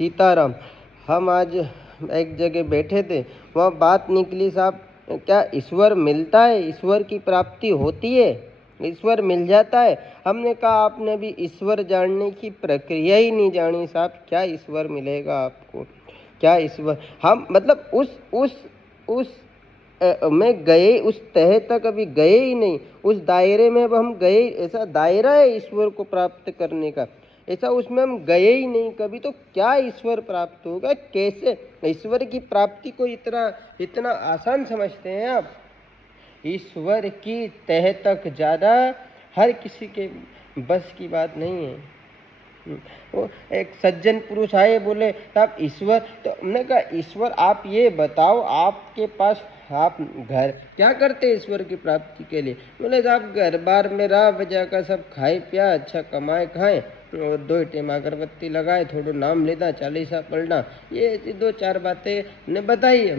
सीताराम। हम आज एक जगह बैठे थे, वहाँ बात निकली, साहब क्या ईश्वर मिलता है, ईश्वर की प्राप्ति होती है, ईश्वर मिल जाता है? हमने कहा आपने भी ईश्वर जानने की प्रक्रिया ही नहीं जानी साहब, क्या ईश्वर मिलेगा आपको, क्या ईश्वर? हम मतलब उस में गए, उस तह तक अभी गए ही नहीं, उस दायरे में अब हम गए, ऐसा दायरा है ईश्वर को प्राप्त करने का, ऐसा उसमें हम गए ही नहीं कभी, तो क्या ईश्वर प्राप्त होगा? कैसे ईश्वर की प्राप्ति को इतना आसान समझते हैं आप? ईश्वर की तह तक ज्यादा हर किसी के बस की बात नहीं है। वो एक सज्जन पुरुष आए, बोले साहब ईश्वर, तो हमने कहा ईश्वर आप ये बताओ, आपके पास आप घर क्या करते ईश्वर की प्राप्ति के लिए? बोले साहब घर बार में रहा बजा का सब खाए पिया, अच्छा कमाए खाए, और 2 टेम अगरबत्ती लगाए, थोड़ा नाम लेना, चालीसा पढ़ना, ये ऐसी 2-4 बातें ने बताई।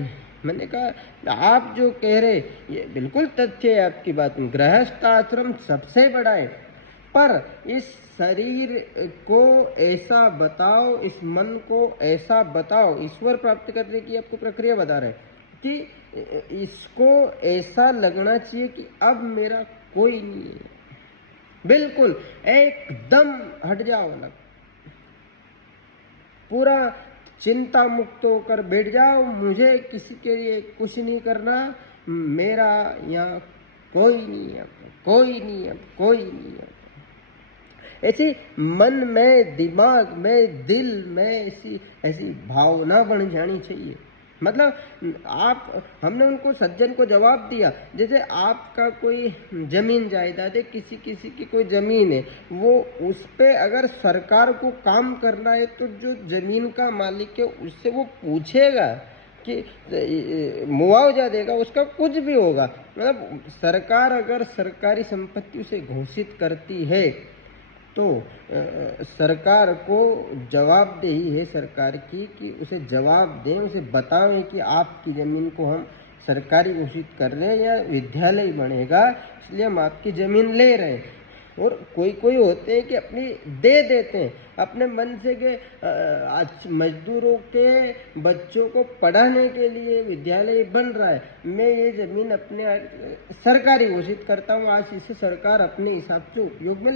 मैंने कहा आप जो कह रहे ये बिल्कुल तथ्य है आपकी बात में, गृहस्थ आश्रम सबसे बड़ा है, पर इस शरीर को ऐसा बताओ, इस मन को ऐसा बताओ, ईश्वर प्राप्त करने की आपको प्रक्रिया बता रहे हैं कि इसको ऐसा लगना चाहिए कि अब मेरा कोई नहीं है, बिल्कुल एकदम हट जाओ अलग, पूरा चिंता मुक्त होकर बैठ जाओ, मुझे किसी के लिए कुछ नहीं करना, मेरा यहाँ कोई नहीं है, कोई नहीं है, कोई नहीं है। ऐसी मन में, दिमाग में, दिल में ऐसी भावना बन जानी चाहिए। मतलब हमने उनको सज्जन को जवाब दिया, जैसे आपका कोई जमीन जायदाद है, किसी की कोई जमीन है, वो उस पे अगर सरकार को काम करना है तो जो जमीन का मालिक है उससे वो पूछेगा कि मुआवजा देगा, उसका कुछ भी होगा। मतलब सरकार अगर सरकारी संपत्ति उसे घोषित करती है तो सरकार को जवाबदेही है सरकार की कि उसे जवाब दें, उसे बताएं कि आपकी ज़मीन को हम सरकारी घोषित कर रहे हैं या विद्यालय बनेगा इसलिए हम आपकी ज़मीन ले रहे हैं। और कोई होते हैं कि अपनी दे देते हैं अपने मन से कि मजदूरों के बच्चों को पढ़ाने के लिए विद्यालय बन रहा है, मैं ये ज़मीन अपने सरकारी घोषित करता हूँ, आज इसे सरकार अपने हिसाब से उपयोग में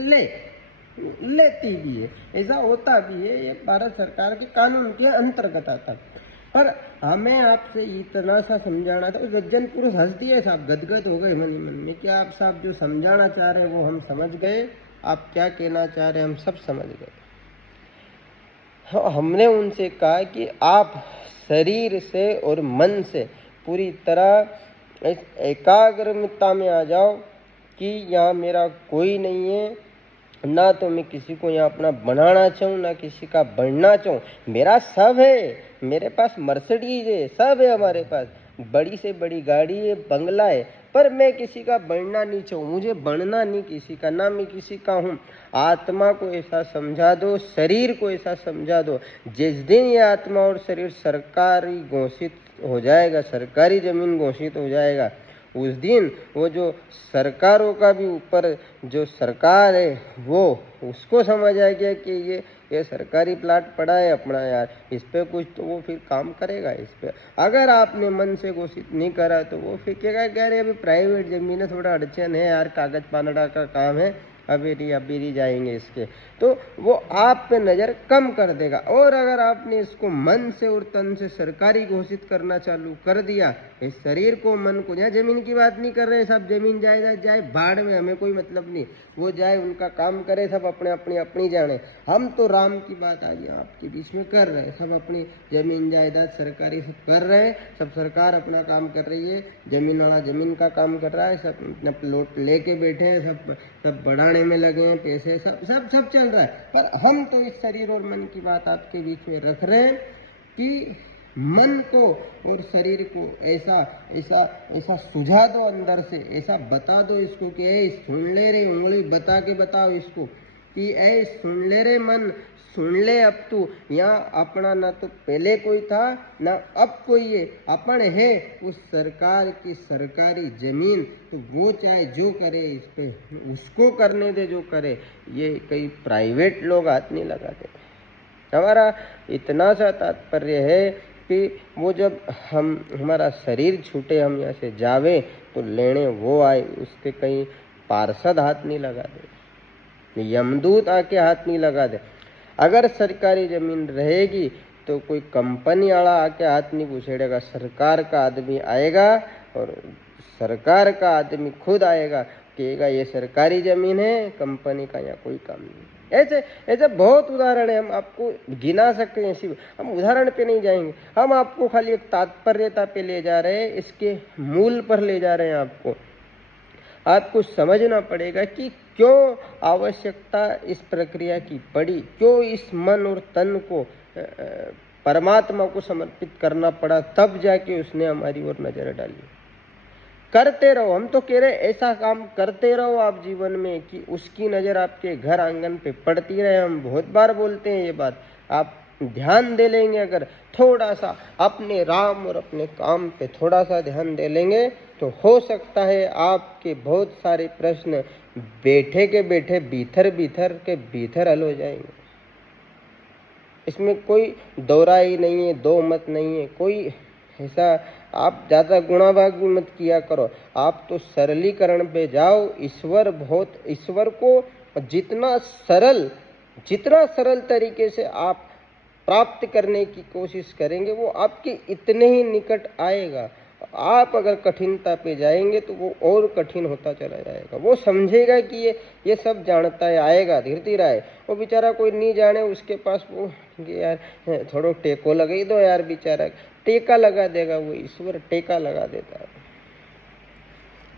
लेती भी है, ऐसा होता भी है, ये भारत सरकार के कानून के अंतर्गत आता। पर हमें आपसे इतना सा समझाना था। सज्जन पुरुष हंस दिए साहब, गदगद हो गए मन ही मन में कि आप साहब जो समझाना चाह रहे हैं वो हम समझ गए, आप क्या कहना चाह रहे हैं हम सब समझ गए। हमने उनसे कहा कि आप शरीर से और मन से पूरी तरह एकाग्रता में आ जाओ कि यहाँ मेरा कोई नहीं है, ना तो मैं किसी को यहाँ अपना बनाना चाहूँ, ना किसी का बनना चाहूँ, मेरा सब है, मेरे पास मर्सिडीज है, सब है हमारे पास, बड़ी से बड़ी गाड़ी है, बंगला है, पर मैं किसी का बनना नहीं चाहूँ, मुझे बनना नहीं किसी का, ना मैं किसी का हूँ। आत्मा को ऐसा समझा दो, शरीर को ऐसा समझा दो, जिस दिन ये आत्मा और शरीर सरकारी घोषित हो जाएगा, सरकारी जमीन घोषित हो जाएगा, उस दिन वो जो सरकारों का भी ऊपर जो सरकार है वो उसको समझ आ गया कि ये सरकारी प्लाट पड़ा है अपना यार, इस पे कुछ तो वो फिर काम करेगा इस पे। अगर आपने मन से घोषित नहीं करा तो वो फिर कहेगा कि यार अभी प्राइवेट जमीन है, थोड़ा अड़चन है यार, कागज पानड़ा का काम है, अभी नहीं जाएंगे इसके, तो वो आप पे नज़र कम कर देगा। और अगर आपने इसको मन से और तन से सरकारी घोषित करना चालू कर दिया, इस शरीर को, मन को, यहाँ जमीन की बात नहीं कर रहे, सब जमीन जायदाद जाए भाड़ में, हमें कोई मतलब नहीं, वो जाए उनका काम करे, सब अपने अपनी जाने, हम तो राम की बात आज आपके बीच में कर रहे हैं। सब अपनी जमीन जायदाद सरकारी सब कर रहे हैं, सब सरकार अपना काम कर रही है, जमीन वाला जमीन का काम कर रहा है, सब अपना प्लॉट लेके बैठे हैं, सब बढ़ाने में लगे हैं, पैसे सब चल रहा है। पर हम तो इस शरीर और मन की बात आपके बीच में रख रहे हैं कि मन को और शरीर को ऐसा सुझा दो अंदर से, ऐसा बता दो इसको कि ऐ सुन ले रे, उंगली बता के बताओ इसको कि ऐ सुन ले रे मन, सुन ले अब तू, यहाँ अपना ना तो पहले कोई था ना अब कोई है, अपन है उस सरकार की सरकारी जमीन, तो वो चाहे जो करे इस पे उसको करने दे जो करे, ये कई प्राइवेट लोग हाथ नहीं लगाते। हमारा इतना सा तात्पर्य है कि वो जब हमारा शरीर छूटे, हम यहाँ से जावे, तो लेने वो आए, उसके कहीं पार्षद हाथ नहीं लगा दे, यमदूत आके हाथ नहीं लगा दे। अगर सरकारी जमीन रहेगी तो कोई कंपनी वाला आके हाथ नहीं घुसेड़ेगा, सरकार का आदमी आएगा और सरकार का आदमी खुद आएगा, कहेगा ये सरकारी जमीन है, कंपनी का यहाँ कोई काम नहीं। ऐसे ऐसे बहुत उदाहरण है, हम आपको गिना सकते हैं। ऐसी हम उदाहरण पे नहीं जाएंगे, हम आपको खाली एक तात्पर्यता पे ले जा रहे हैं, इसके मूल पर ले जा रहे हैं। आपको समझना पड़ेगा कि क्यों आवश्यकता इस प्रक्रिया की पड़ी, क्यों इस मन और तन को परमात्मा को समर्पित करना पड़ा, तब जाके उसने हमारी ओर नजर डाली। करते रहो, हम तो कह रहे ऐसा काम करते रहो आप जीवन में कि उसकी नजर आपके घर आंगन पे पड़ती रहे। हम बहुत बार बोलते हैं ये बात, आप ध्यान दे लेंगे, अगर थोड़ा सा अपने राम और अपने काम पे थोड़ा सा ध्यान दे लेंगे, तो हो सकता है आपके बहुत सारे प्रश्न बैठे के बैठे भीतर के भीतर हल हो जाएंगे। इसमें कोई दोहरा ही नहीं है, दो मत नहीं है, कोई ऐसा आप ज़्यादा गुणाभाग भी मत किया करो। आप तो सरलीकरण पे जाओ। ईश्वर को जितना सरल तरीके से आप प्राप्त करने की कोशिश करेंगे, वो आपके इतने ही निकट आएगा। आप अगर कठिनता पे जाएंगे तो वो और कठिन होता चला जाएगा। वो समझेगा कि ये सब जानता है, आएगा धीरे धीरे आए। वो बेचारा कोई नहीं जाने, उसके पास वो यार थोड़ो टेको लगा दो यार, बेचारा टेका लगा देगा, वो ईश्वर टेका लगा देता है।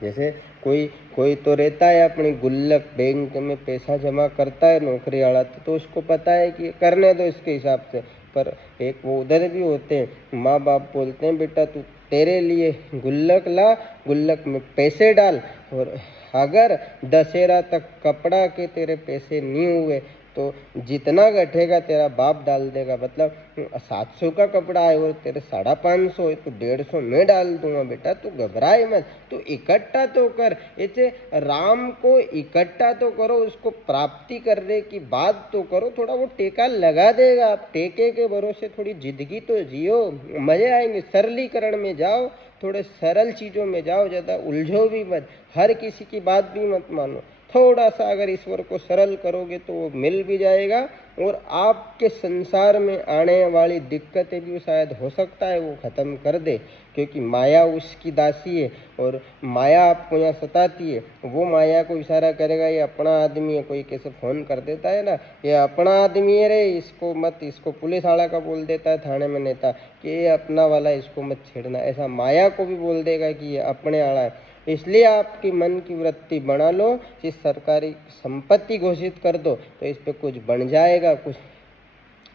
जैसे कोई तो रहता है अपनी गुल्लक बैंक में पैसा जमा करता है, नौकरी वाला, तो उसको पता है कि करने दो इसके हिसाब से। पर एक वो उधर भी होते हैं, माँ बाप बोलते हैं बेटा तू तेरे लिए गुल्लक ला, गुल्लक में पैसे डाल, और अगर दशहरा तक कपड़ा के तेरे पैसे नहीं हुए तो जितना घटेगा तेरा बाप डाल देगा। मतलब 700 का कपड़ा है और तेरे 550 है तो 150 मैं डाल दूंगा। बेटा तू घबराए मत, तू इकट्ठा तो कर। ऐसे राम को इकट्ठा तो करो, उसको प्राप्ति करने की बात तो करो, थोड़ा वो टेका लगा देगा। आप टेके के भरोसे थोड़ी जिंदगी तो जियो, मजे आएंगे। सरलीकरण में जाओ, थोड़े सरल चीजों में जाओ, ज्यादा उलझो भी मत, हर किसी की बात भी मत मानो। थोड़ा सा अगर ईश्वर को सरल करोगे तो वो मिल भी जाएगा, और आपके संसार में आने वाली दिक्कतें भी शायद हो सकता है वो खत्म कर दे, क्योंकि माया उसकी दासी है और माया आपको यहाँ सताती है। वो माया को इशारा करेगा ये अपना आदमी है, कोई कैसे फोन कर देता है ना, ये अपना आदमी है रे, इसको मत, इसको पुलिस वाला का बोल देता है थाने में नेता कि ये अपना वाला, इसको मत छेड़ना, ऐसा माया को भी बोल देगा कि ये अपने वाला है। इसलिए आपकी मन की वृत्ति बना लो कि सरकारी संपत्ति घोषित कर दो तो इस पे कुछ बन जाएगा, कुछ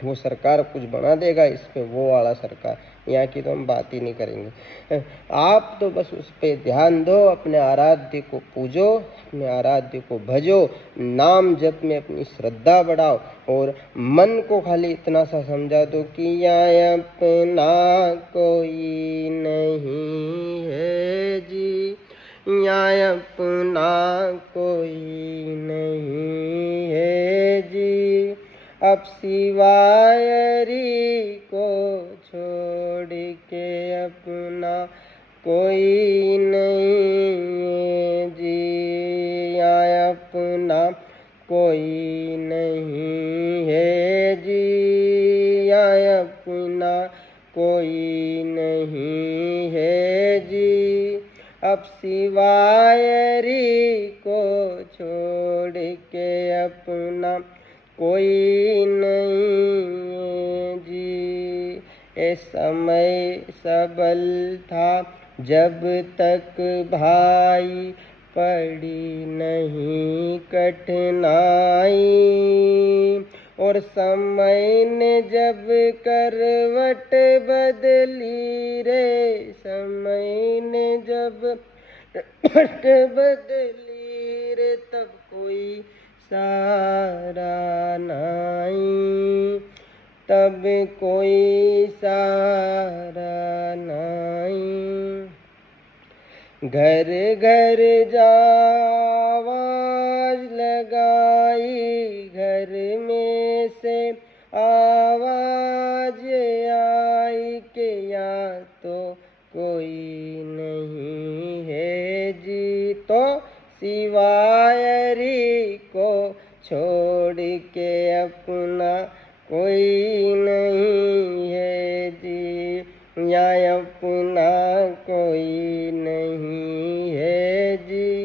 वो सरकार कुछ बना देगा, इस पे वो वाला सरकार, यहाँ की तो हम बात ही नहीं करेंगे। आप तो बस उस पे ध्यान दो, अपने आराध्य को पूजो, अपने आराध्य को भजो, नाम जप में अपनी श्रद्धा बढ़ाओ, और मन को खाली इतना सा समझा दो कि यहाँ अपना कोई नहीं है जी, यहाँ अपना कोई नहीं है जी, अब सिवाय री को छोड़ के अपना कोई नहीं है जी, यहाँ अपना कोई नहीं है जी, यहाँ अपना कोई नहीं है जी, अब सिवाय री को छोड़ के अपना कोई नहीं जी। ए समय सबल था जब तक भाई पड़ी नहीं कठिनाई, और समय ने जब करवट बदली रे, समय ने जब करवट बदली रे, तब कोई सहारा नहीं, तब कोई सहारा नहीं। घर घर आवाज लगाई, घर में से आवाज आई के यहाँ तो कोई नहीं है जी, तो सिवाय हरि को छोड़ के अपना कोई नहीं है जी, यहाँ अपना कोई नहीं है जी,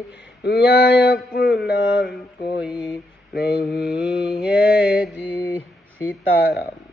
यहाँ अपना कोई नहीं है जी। सीताराम।